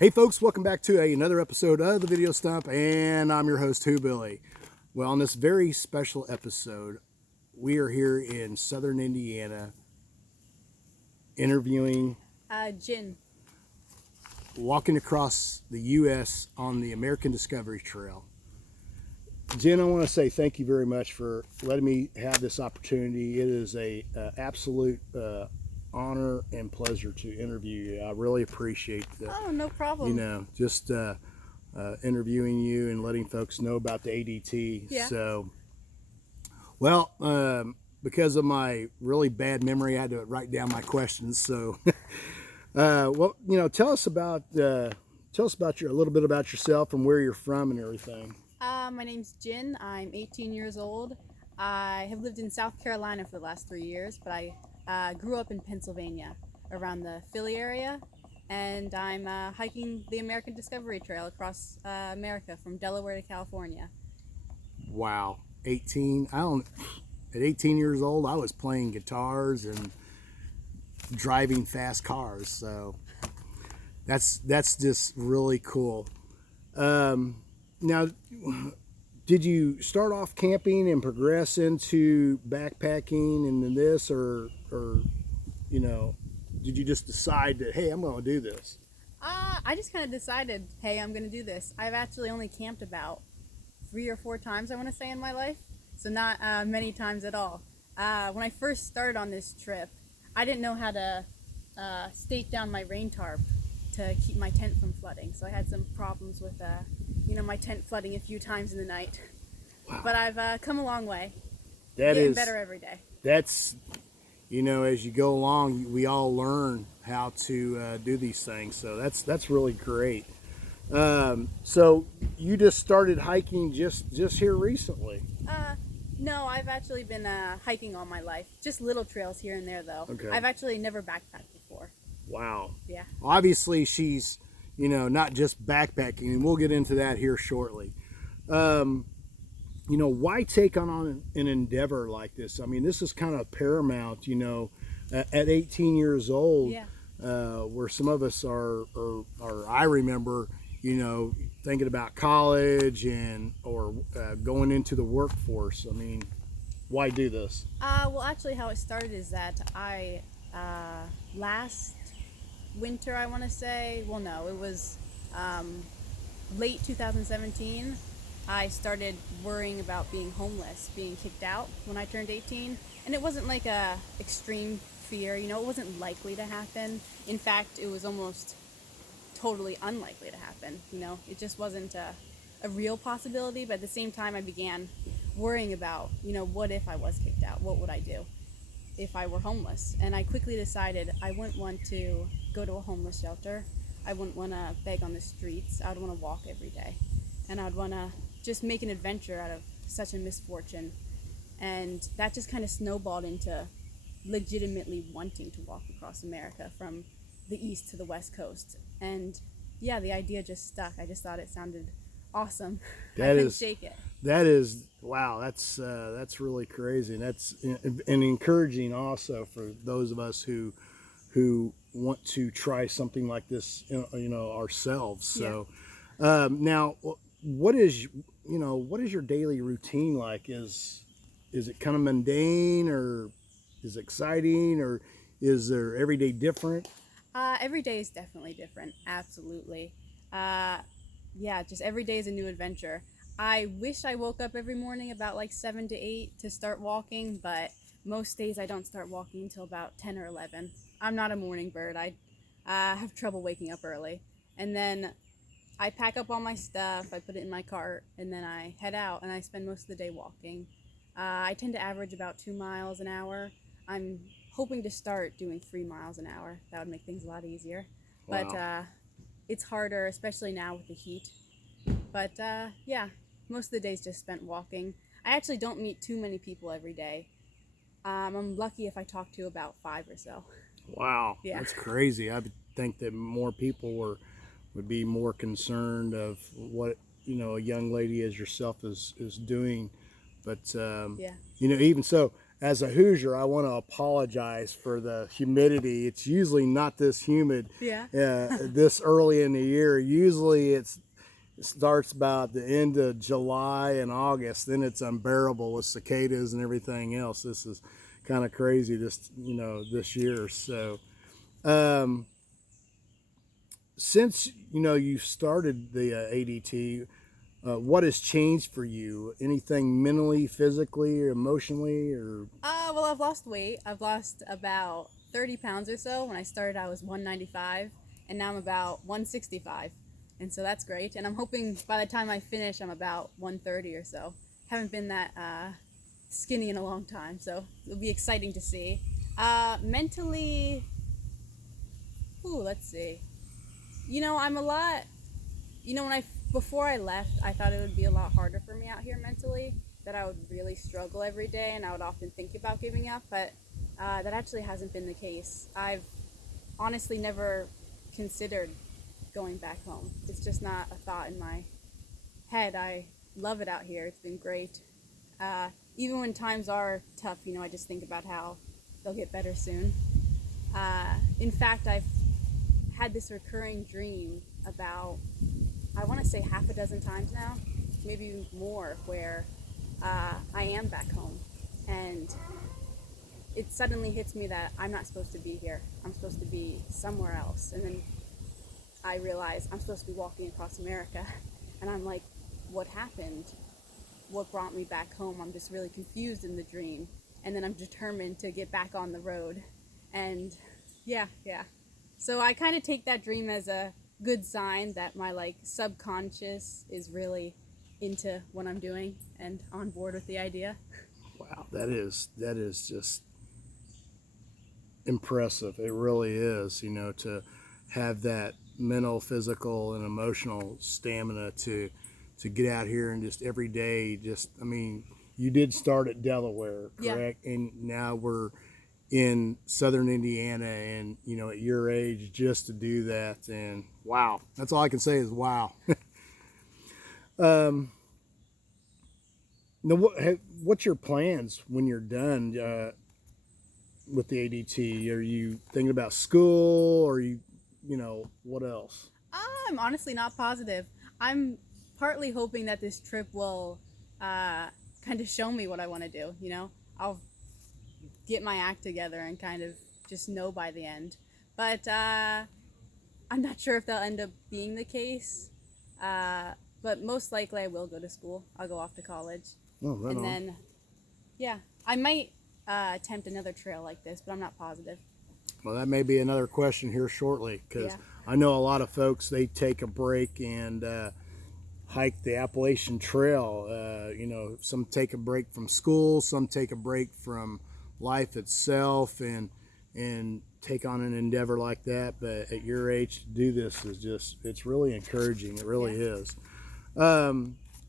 Hey folks, welcome back to another episode of the Video Stump, and I'm your host, Who Billy. Well, on this very special episode, we are here in southern Indiana interviewing, Gin. walking across the U.S. on the American Discovery Trail. Jen, I want to say thank you very much for letting me have this opportunity. It is a absolute honor and pleasure to interview you. I really appreciate that. Oh, no problem. Just interviewing you and letting folks know about the ADT. Yeah. So, well, because of my really bad memory, I had to write down my questions. So, tell us about a little bit about yourself and where you're from and everything. My name's Gin. I'm 18 years old. I have lived in South Carolina for the last 3 years, but I grew up in Pennsylvania around the Philly area, and I'm hiking the American Discovery Trail across America from Delaware to California. Wow, 18. At 18 years old, I was playing guitars and driving fast cars. So that's just really cool. Now, did you start off camping and progress into backpacking and then this, or did you just decide that, hey, I'm going to do this? I just kind of decided, hey, I'm going to do this. I've actually only camped about 3 or 4 times, I want to say, in my life. So not many times at all. When I first started on this trip, I didn't know how to stake down my rain tarp to keep my tent from flooding. So I had some problems with my tent flooding a few times in the night. Wow. But I've come a long way. Getting better every day. That's, as you go along, we all learn how to do these things. So that's really great. So you just started hiking just here recently? No, I've actually been hiking all my life. Just little trails here and there, though. Okay. I've actually never backpacked before. Wow. Yeah. Obviously, she's, not just backpacking, and we'll get into that here shortly. Why take on an endeavor like this? I mean, this is kind of paramount, at 18 years old, Yeah. where some of us are, I remember, thinking about college or going into the workforce. I mean, why do this? Well, actually, how it started is that I last winter, I want to say. Well, no, it was late 2017. I started worrying about being homeless, being kicked out when I turned 18, and it wasn't like a extreme fear. It wasn't likely to happen. In fact, it was almost totally unlikely to happen. It just wasn't a real possibility. But at the same time, I began worrying about, what if I was kicked out? What would I do if I were homeless? And I quickly decided I wouldn't want to go to a homeless shelter. I wouldn't want to beg on the streets. I would want to walk every day, and I'd want to just make an adventure out of such a misfortune. And that just kind of snowballed into legitimately wanting to walk across America from the east to the west coast. And yeah, the idea just stuck. I just thought it sounded awesome. I couldn't shake it. That is, wow, that's really crazy. And that's and encouraging also for those of us who want to try something like this, ourselves. So now, what is your daily routine like? Is it kind of mundane, or is it exciting, or is there every day different? Every day is definitely different. Absolutely. Just every day is a new adventure. I wish I woke up every morning about like 7 to 8 to start walking, but most days I don't start walking until about 10 or 11. I'm not a morning bird. I have trouble waking up early. And then I pack up all my stuff, I put it in my cart, and then I head out, and I spend most of the day walking. I tend to average about 2 miles an hour. I'm hoping to start doing 3 miles an hour. That would make things a lot easier. Wow. But it's harder, especially now with the heat. But most of the day's just spent walking. I actually don't meet too many people every day. I'm lucky if I talk to about 5 or so. Wow, yeah. That's crazy. I would think that more people would be more concerned of what a young lady as yourself is doing. But even so, as a Hoosier, I want to apologize for the humidity. It's usually not this humid Yeah. this early in the year. Usually it starts about the end of July and August. Then it's unbearable with cicadas and everything else. This is kind of crazy this year. So since you started the ADT, what has changed for you? Anything mentally, physically, or emotionally, or? Well, I've lost weight. I've lost about 30 pounds or so. When I started, I was 195, and now I'm about 165. And so that's great. And I'm hoping by the time I finish, I'm about 130 or so. Haven't been that skinny in a long time, so it'll be exciting to see. Mentally, let's see. I'm a lot. Before I left, I thought it would be a lot harder for me out here mentally. That I would really struggle every day, and I would often think about giving up. But that actually hasn't been the case. I've honestly never considered going back home. It's just not a thought in my head. I love it out here. It's been great. Even when times are tough, I just think about how they'll get better soon. In fact, I've had this recurring dream about, I want to say half a dozen times now, maybe more, where I am back home. And it suddenly hits me that I'm not supposed to be here. I'm supposed to be somewhere else. And then I realize I'm supposed to be walking across America. And I'm like, what happened? What brought me back home? I'm just really confused in the dream. And then I'm determined to get back on the road. And yeah. So I kind of take that dream as a good sign that my subconscious is really into what I'm doing and on board with the idea. Wow, that is just impressive. It really is, to have that mental, physical, and emotional stamina to get out here and just every day. You did start at Delaware, correct? Yeah. And now we're in southern Indiana, and at your age, just to do that, and wow, that's all I can say is wow. Now, what's your plans when you're done with the ADT? Are you thinking about school, or what else? I'm honestly not positive. I'm partly hoping that this trip will kind of show me what I want to do. I'll get my act together and kind of just know by the end. But I'm not sure if that'll end up being the case. But most likely I will go to school. I'll go off to college. Oh, right on. Then, yeah, I might attempt another trail like this, but I'm not positive. Well, that may be another question here shortly, because I know a lot of folks, they take a break and hike the Appalachian Trail. Some take a break from school, some take a break from life itself, and take on an endeavor like that. But at your age, to do this is it's really encouraging. It really is.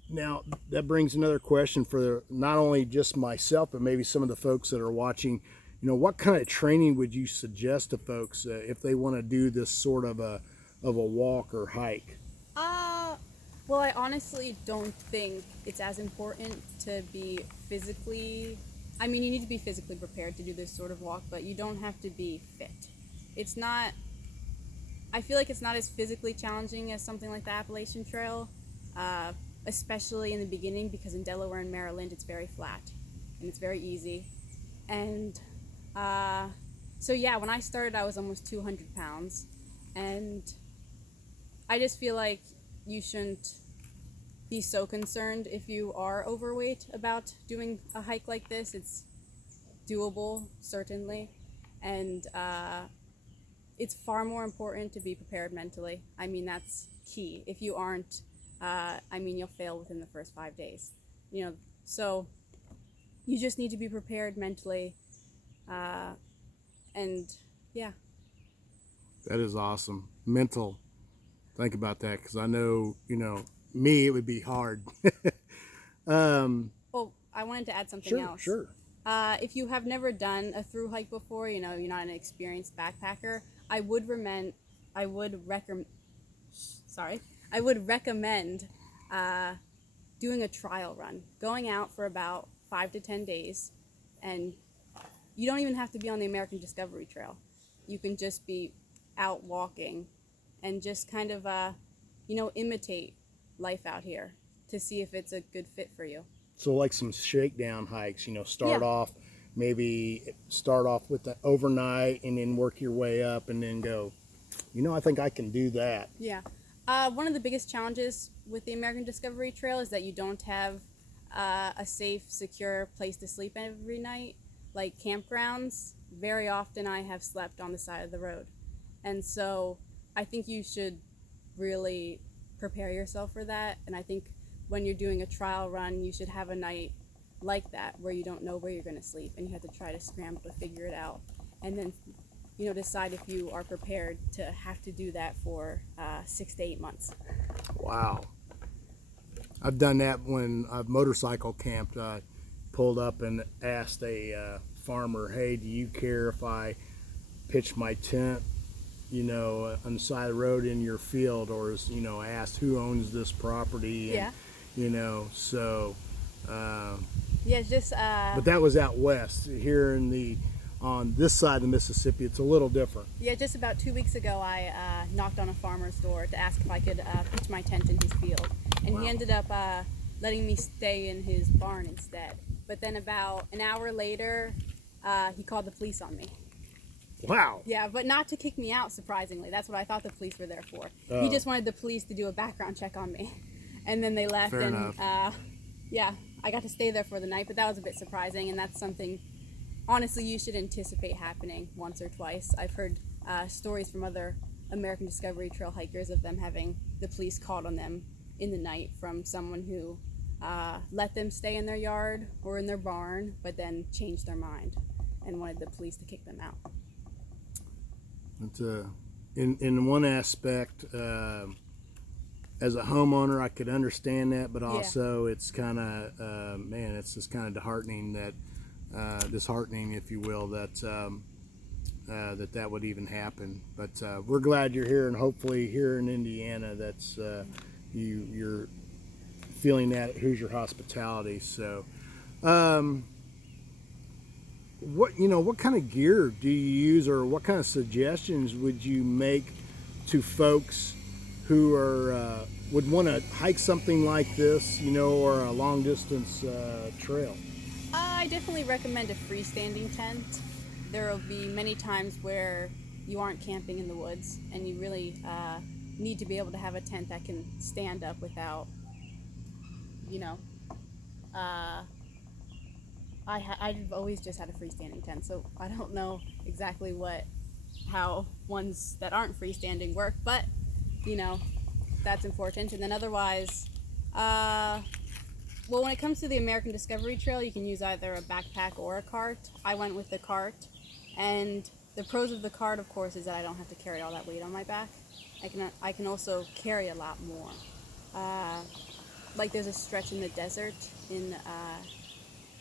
Now, that brings another question for not only just myself, but maybe some of the folks that are watching. What kind of training would you suggest to folks if they want to do this sort of a walk or hike? Well, I honestly don't think it's as important to be physically. You need to be physically prepared to do this sort of walk, but you don't have to be fit. It's not. I feel like it's not as physically challenging as something like the Appalachian Trail. Especially in the beginning, because in Delaware and Maryland it's very flat and it's very easy. And so yeah, when I started I was almost 200 pounds, and I just feel like you shouldn't be so concerned if you are overweight about doing a hike like this. It's doable, certainly, and it's far more important to be prepared mentally. That's key. If you aren't, you'll fail within the first 5 days. So you just need to be prepared mentally, and yeah. That is awesome. Mental. Think about that, because I know, me, it would be hard. Well, I wanted to add something else. Sure. If you have never done a through hike before, you're not an experienced backpacker, I would recommend doing a trial run, going out for about 5 to 10 days and you don't even have to be on the American Discovery Trail. You can just be out walking and just kind of, imitate life out here to see if it's a good fit for you. So like some shakedown hikes, start Yeah. off, maybe start off with the overnight and then work your way up and then go, I think I can do that. Yeah. One of the biggest challenges with the American Discovery Trail is that you don't have a safe, secure place to sleep every night. Like campgrounds, very often I have slept on the side of the road. And so I think you should really prepare yourself for that. And I think when you're doing a trial run, you should have a night like that where you don't know where you're going to sleep and you have to try to scramble to figure it out. And then, decide if you are prepared to have to do that for 6 to 8 months. Wow. I've done that when I've motorcycle camped. I pulled up and asked a farmer, hey, do you care if I pitch my tent, on the side of the road in your field? Or, I asked who owns this property. And, Yeah. So. Yeah, just. But that was out west. Here on this side of the Mississippi, it's a little different. Yeah, just about 2 weeks ago, I knocked on a farmer's door to ask if I could pitch my tent in his field. And Wow. he ended up letting me stay in his barn instead. But then about an hour later, he called the police on me. Wow. Yeah, but not to kick me out, surprisingly. That's what I thought the police were there for. Oh. He just wanted the police to do a background check on me. And then they left. Fair and enough. yeah, I got to stay there for the night, but that was a bit surprising. And that's something, honestly, you should anticipate happening once or twice. I've heard stories from other American Discovery Trail hikers of them having the police called on them in the night from someone who let them stay in their yard or in their barn, but then changed their mind and wanted the police to kick them out. It's, in one aspect, as a homeowner, I could understand that, but also it's kind of, it's just kind of disheartening disheartening, if you will, that that would even happen. But we're glad you're here, and hopefully here in Indiana, that's you're feeling that. Here's your hospitality. So, what kind of gear do you use, or what kind of suggestions would you make to folks who are would want to hike something like this, or a long distance trail? I definitely recommend a freestanding tent. There will be many times where you aren't camping in the woods, and you really need to be able to have a tent that can stand up without, I've always just had a freestanding tent, so I don't know exactly how ones that aren't freestanding work, but that's important. And then otherwise, when it comes to the American Discovery Trail, you can use either a backpack or a cart. I went with the cart, and the pros of the cart, of course, is that I don't have to carry all that weight on my back. I can also carry a lot more. Like there's a stretch in the desert in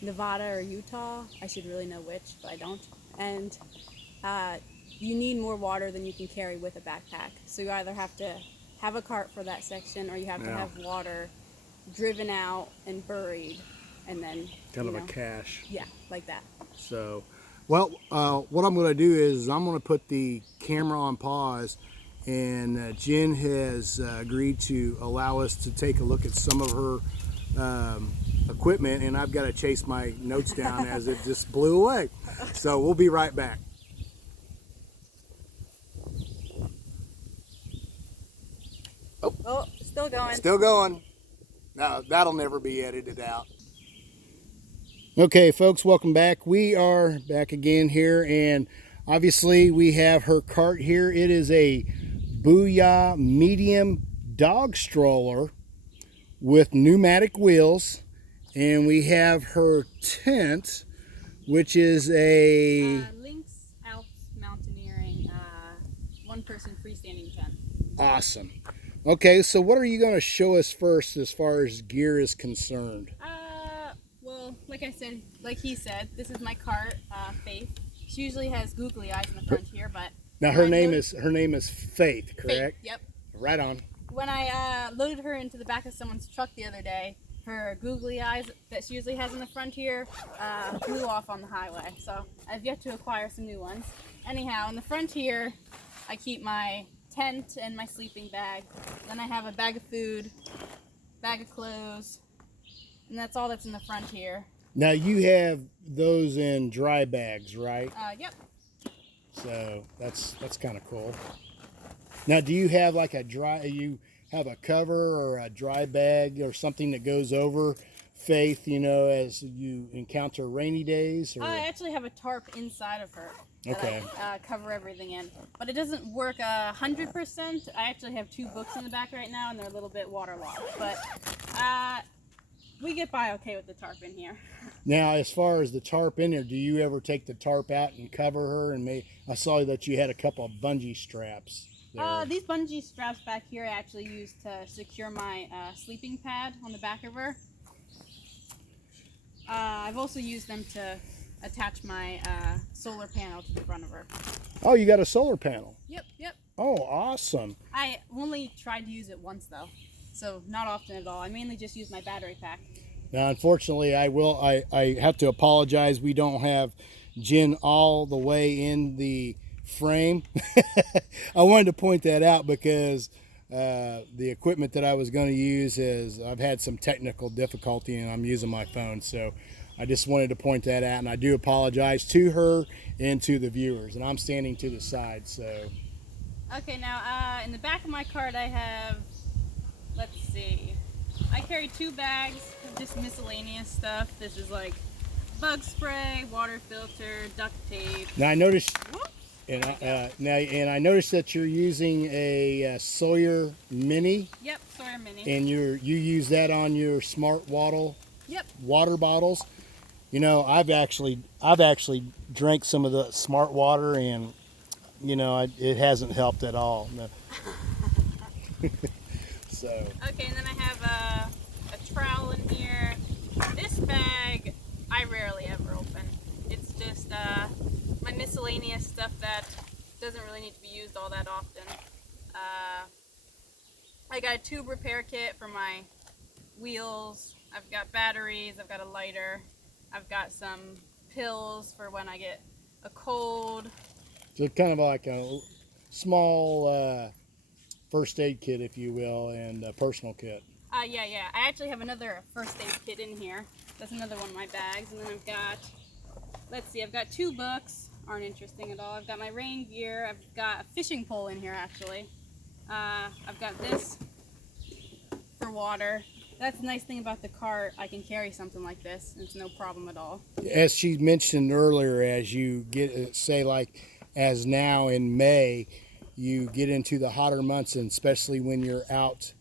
Nevada or Utah. I should really know which, but I don't. And you need more water than you can carry with a backpack. So you either have to have a cart for that section, or you have to have water driven out and buried, and then Kind of a cache. Yeah, like that. So, well, what I'm going to do is I'm going to put the camera on pause, and Jen has agreed to allow us to take a look at some of her equipment, and I've got to chase my notes down as it just blew away. So we'll be right back. Oh, still going. Still going. No, that'll never be edited out. Okay, folks, welcome back. We are back again here, and obviously we have her cart here. It is a Booyah medium dog stroller with pneumatic wheels, and we have her tent, which is a Lynx Alps Mountaineering one-person freestanding tent. awesome. Okay, so what are you going to show us first as far as gear is concerned? Well, like he said, this is my cart, Faith. She usually has googly eyes in the front here, but Now her name is Faith, correct? Faith, yep. Right on. When I loaded her into the back of someone's truck the other day, her googly eyes that she usually has in the front here blew off on the highway. So I've yet to acquire some new ones. Anyhow, in the front here, I keep my tent and my sleeping bag. Then I have a bag of food, bag of clothes, and that's all that's in the front here. Now you have those in dry bags, right? Yep. So that's kind of cool. Now, do you have like you have a cover or a dry bag or something that goes over Faith, as you encounter rainy days? Or? I actually have a tarp inside of her that Okay. I cover everything in. But it doesn't work 100%. I actually have 2 books in the back right now, and they're a little bit waterlogged. But we get by okay with the tarp in here. Now, as far as the tarp in there, do you ever take the tarp out and cover her? And I saw that you had a couple of bungee straps there. These bungee straps back here I actually use to secure my sleeping pad on the back of her. I've also used them to attach my solar panel to the front of her. Oh, you got a solar panel. Yep. Oh, awesome. I only tried to use it once though, so not often at all. I mainly just use my battery pack. Now, unfortunately, I have to apologize. We don't have Jen all the way in the frame. I wanted to point that out because the equipment that I was going to use I've had some technical difficulty and I'm using my phone. So I just wanted to point that out, and I do apologize to her and to the viewers. And I'm standing to the side. So. Okay, now in the back of my cart I have, let's see, I carry 2 bags of just miscellaneous stuff. This is like bug spray, water filter, duct tape. Now I noticed, Whoops. and I noticed that you're using a Sawyer Mini. Yep, Sawyer Mini. And you use that on your Smart Waddle. Yep. Water bottles. I've actually drank some of the Smart Water, and it hasn't helped at all. No. So. Okay, and then I have a trowel in here. This bag I rarely ever open. It's just my miscellaneous stuff that doesn't really need to be used all that often. I got a tube repair kit for my wheels. I've got batteries. I've got a lighter. I've got some pills for when I get a cold. So kind of like a small first aid kit, if you will, and a personal kit. Yeah. I actually have another first aid kit in here. That's another one of my bags. And then I've got, let's see, I've got 2 books. Aren't interesting at all. I've got my rain gear. I've got a fishing pole in here, actually. I've got this for water. That's the nice thing about the cart. I can carry something like this. It's no problem at all. As she mentioned earlier, as you get, say like as now in May, you get into the hotter months, and especially when you're out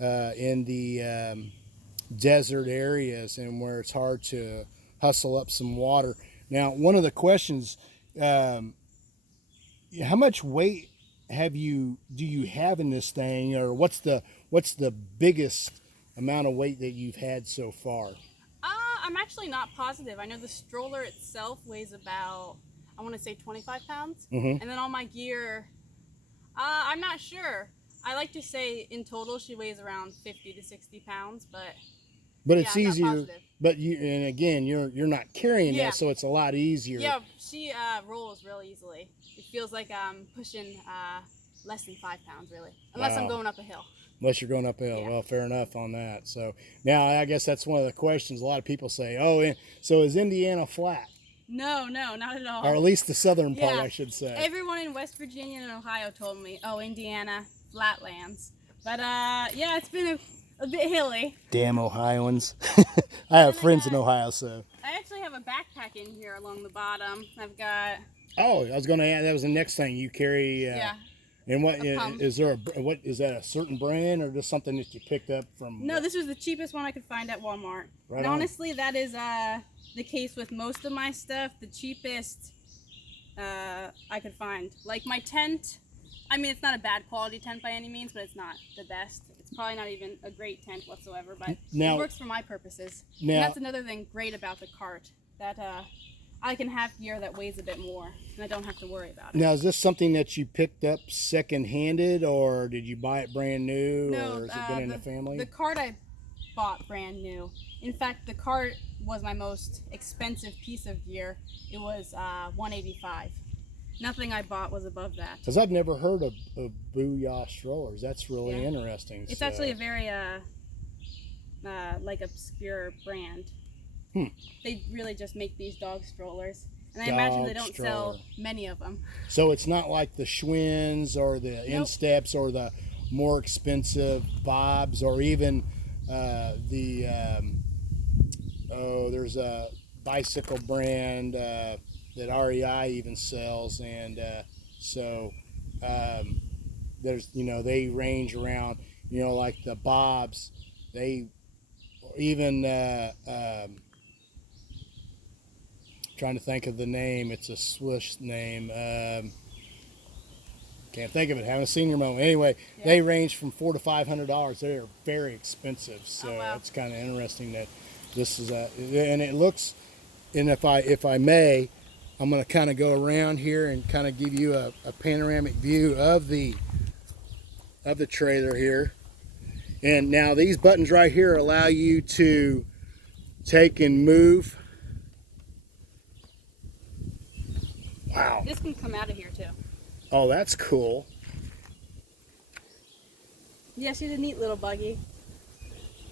in the desert areas and where it's hard to hustle up some water. Now, one of the questions, how much weight do you have in this thing, or what's the biggest amount of weight that you've had so far? I'm actually not positive. I know the stroller itself weighs about, I want to say 25 pounds. Mm-hmm. And then all my gear, I'm not sure. I like to say in total she weighs around 50 to 60 pounds, but it's I'm not easier. positive. But and again, you're not carrying that, so it's a lot easier. Yeah, she rolls real easily. It feels like I'm pushing less than 5 pounds, really, unless I'm going up a hill. Unless you're going uphill. Yeah. Well, fair enough on that. So now I guess that's one of the questions. A lot of people say, oh, so is Indiana flat? No, not at all. Or at least the southern part, Yeah. I should say. Everyone in West Virginia and Ohio told me, oh, Indiana, flatlands. But yeah, it's been a bit hilly. Damn Ohioans. I have friends in Ohio, so. I actually have a backpack in here along the bottom. I've got... Oh, I was going to add, that was the next thing. You carry... yeah. And what pump. is there? What is that? A certain brand, or just something that you picked up from? No, this was the cheapest one I could find at Walmart. Right And on. honestly, that is the case with most of my stuff. The cheapest I could find. Like my tent. I mean, it's not a bad quality tent by any means, but it's not the best. It's probably not even a great tent whatsoever, but Now- it works for my purposes. Now- And that's another thing great about the cart, that I can have gear that weighs a bit more, and I don't have to worry about it. Now, is this something that you picked up second-handed, or did you buy it brand new, or has it been in the family? The cart I bought brand new. In fact, the cart was my most expensive piece of gear. It was $185. Nothing I bought was above that. Because I've never heard of Booyah strollers. That's really interesting. It's actually a very like obscure brand. They really just make these dog strollers, and I imagine they don't sell many of them. So it's not like the Schwinn's or the Insteps or the more expensive Bobs, or even there's a bicycle brand that REI even sells, and there's, they range around, like the Bobs, they even trying to think of the name. It's a Swiss name. Can't think of it. Haven't seen your moment. Anyway, they range from $400 to $500. They are very expensive. So it's kind of interesting that this is and it looks. And if I may, I'm going to kind of go around here and kind of give you a panoramic view of the trailer here. And now these buttons right here allow you to take and move. Wow. This can come out of here too. Oh, that's cool. Yeah, she's a neat little buggy.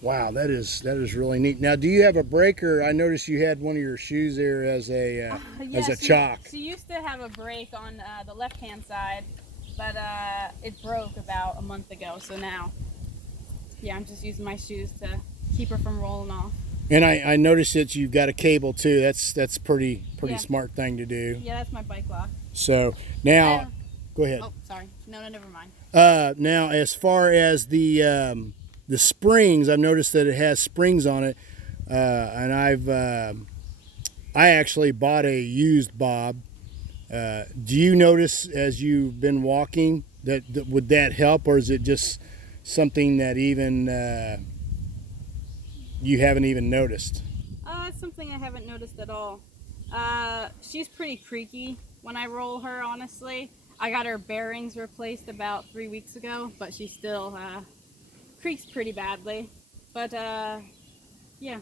Wow, that is really neat. Now, do you have a breaker? I noticed you had one of your shoes there as a chock. She used to have a brake on the left-hand side, but it broke about a month ago. So now, I'm just using my shoes to keep her from rolling off. And I noticed that you've got a cable too. That's pretty smart thing to do. Yeah, that's my bike lock. So now, go ahead. Oh, sorry. No, never mind. Now, as far as the springs, I've noticed that it has springs on it, and I actually bought a used Bob. Do you notice as you've been walking that would that help, or is it just something that even you haven't even noticed? It's something I haven't noticed at all. She's pretty creaky when I roll her, honestly. I got her bearings replaced about 3 weeks ago, but she still creaks pretty badly. But yeah.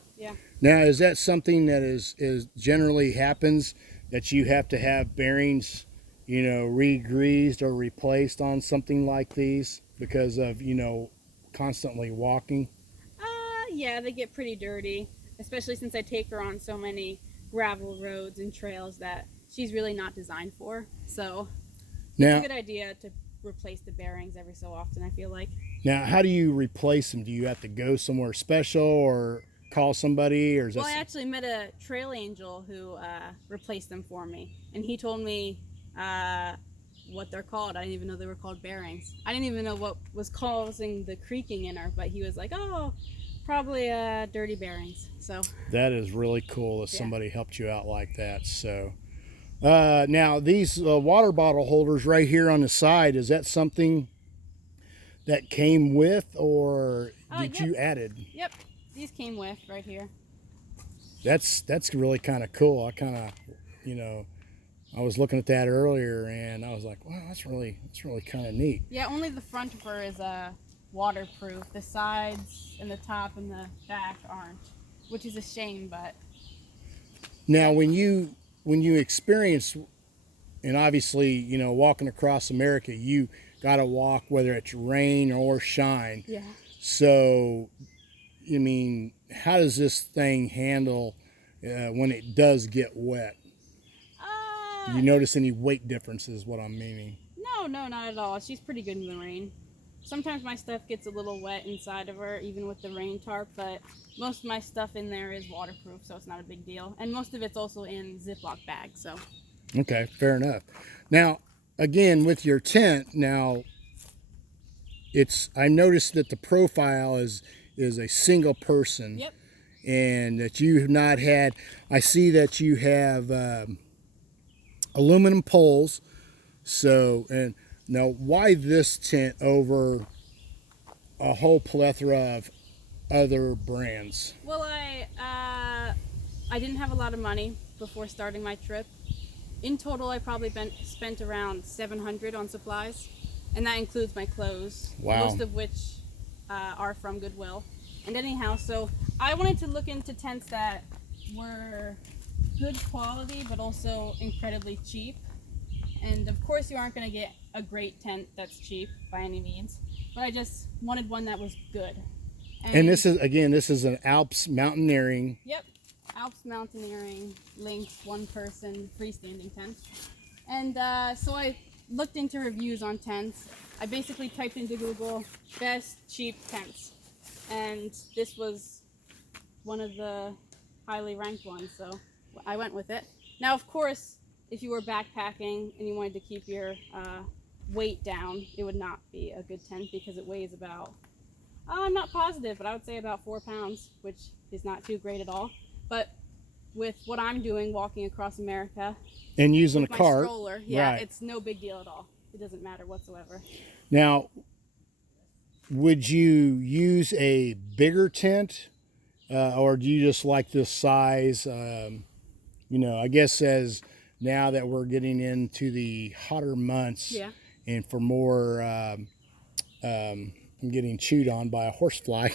Now, is that something that is generally happens, that you have to have bearings, re-greased or replaced on something like these because of, constantly walking? Yeah, they get pretty dirty, especially since I take her on so many gravel roads and trails that she's really not designed for. So it's a good idea to replace the bearings every so often, I feel like. Now, how do you replace them? Do you have to go somewhere special or call somebody, or is I actually met a trail angel who replaced them for me, and he told me what they're called. I didn't even know they were called bearings. I didn't even know what was causing the creaking in her, but he was like, oh, probably dirty bearings. So that is really cool that somebody helped you out like that. So now these water bottle holders right here on the side, is that something that came with, or did you added? Yep, these came with right here. That's really kind of cool. I kind of, I was looking at that earlier and I was like, wow, that's really kind of neat. Yeah, only the front of her is waterproof. The sides and the top and the back aren't, which is a shame. But now when you experience, and obviously walking across America, you got to walk whether it's rain or shine. Yeah. So how does this thing handle when it does get wet? Do you notice any weight differences, what I'm meaning? No, not at all. She's pretty good in the rain. Sometimes my stuff gets a little wet inside of her, even with the rain tarp, but most of my stuff in there is waterproof, so it's not a big deal. And most of it's also in Ziploc bags, so. Okay, fair enough. Now, again, with your tent, I noticed that the profile is a single person. Yep. And that you have not had, I see that you have aluminum poles. So, and now why this tent over a whole plethora of other brands? Well, I didn't have a lot of money before starting my trip. In total, I probably spent around $700 on supplies, and that includes my clothes, wow, most of which are from Goodwill. And anyhow, so I wanted to look into tents that were good quality but also incredibly cheap. And of course you aren't going to get a great tent that's cheap by any means, but I just wanted one that was good. And this is, again, this is an Alps mountaineering. Yep, Alps mountaineering, linked, one person, freestanding tent. And so I looked into reviews on tents. I basically typed into Google best cheap tents, and this was one of the highly ranked ones, so I went with it. Now, of course, if you were backpacking and you wanted to keep your weight down, it would not be a good tent because it weighs about, I'm not positive, but I would say about 4 pounds, which is not too great at all. But with what I'm doing, walking across America, and using a my cart. stroller, yeah, right. It's no big deal at all. It doesn't matter whatsoever. Now, would you use a bigger tent, or do you just like this size? You know, I guess as now that we're getting into the hotter months, Yeah. and for more, I'm getting chewed on by a horsefly.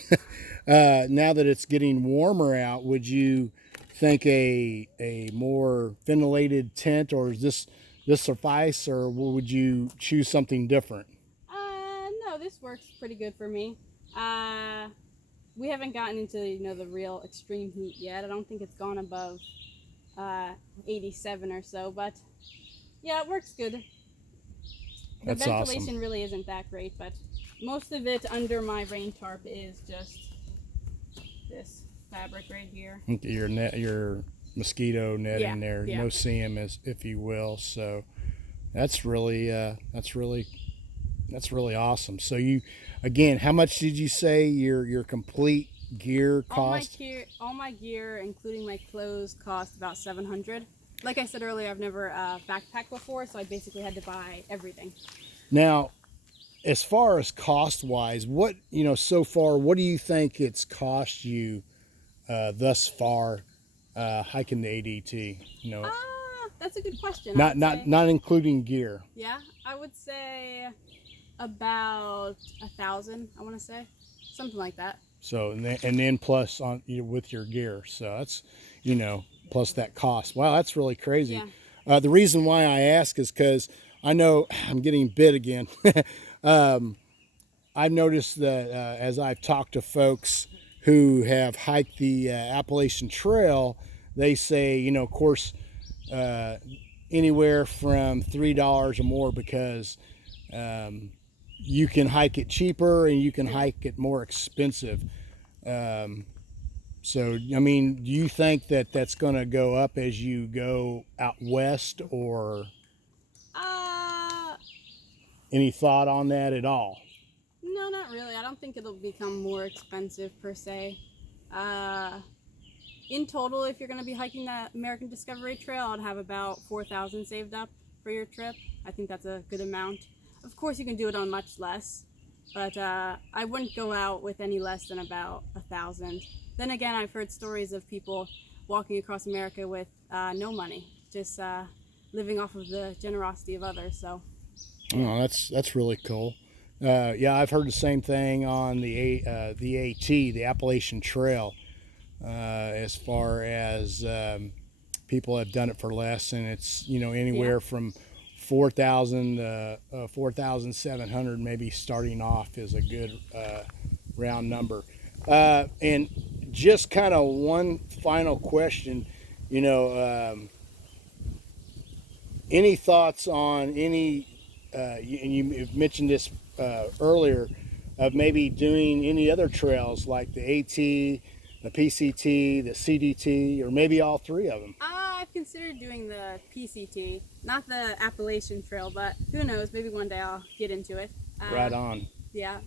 Now that it's getting warmer out, would you think a more ventilated tent, or is this suffice, or would you choose something different? No, this works pretty good for me. We haven't gotten into the real extreme heat yet. I don't think it's gone above 87 or so, but yeah, it works good. The That's ventilation awesome. really isn't that great, but most of it under my rain tarp is just this fabric right here. Your net, your mosquito netting Yeah, there, yeah. no seam, as if you will. So that's really awesome. So you, again, how much did you say your complete gear cost? All my gear, including my clothes, cost about $700. Like I said earlier, I've never backpacked before, so I basically had to buy everything. Now, as far as cost wise, what, so far, what do you think it's cost you thus far hiking the ADT? That's a good question. Not including gear. Yeah, I would say about 1,000. I want to say something like that. So and then plus on with your gear, so that's plus that cost. Wow, that's really crazy. Yeah. The reason why I ask is because I know I'm getting bit again. I've noticed that as I've talked to folks who have hiked the Appalachian Trail, they say, of course, anywhere from $3 or more, because you can hike it cheaper and you can hike it more expensive. So, I mean, do you think that that's going to go up as you go out west, or any thought on that at all? No, not really. I don't think it'll become more expensive per se. In total, if you're going to be hiking the American Discovery Trail, I'd have about 4,000 saved up for your trip. I think that's a good amount. Of course, you can do it on much less, but I wouldn't go out with any less than about 1,000. Then again, I've heard stories of people walking across America with no money, just living off of the generosity of others. So, oh, that's really cool. Yeah, I've heard the same thing on the AT, the Appalachian Trail, as far as people have done it for less, and it's anywhere from 4,000 to 4,700, maybe starting off is a good round number. And just kind of one final question, any thoughts on any? And you've mentioned this earlier, of maybe doing any other trails like the AT, the PCT, the CDT, or maybe all three of them. I've considered doing the PCT, not the Appalachian Trail, but who knows, maybe one day I'll get into it. Right on. Yeah.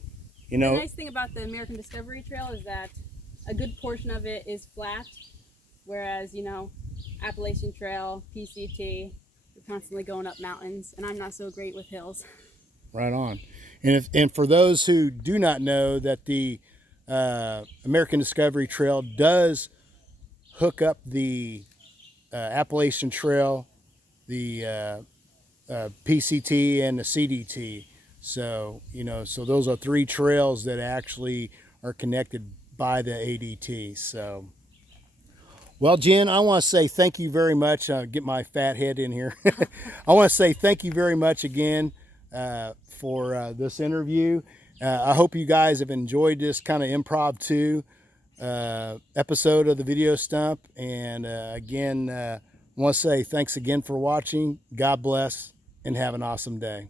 The nice thing about the American Discovery Trail is that a good portion of it is flat, whereas, Appalachian Trail, PCT, you're constantly going up mountains, and I'm not so great with hills. Right on. And for those who do not know, that the American Discovery Trail does hook up the Appalachian Trail, the PCT, and the CDT. So so those are three trails that actually are connected by the ADT. So, well, Jen, I want to say thank you very much. Get my fat head in here. I want to say thank you very much again for this interview. I hope you guys have enjoyed this kind of impromptu episode of the Video Stump. And again, I want to say thanks again for watching. God bless and have an awesome day.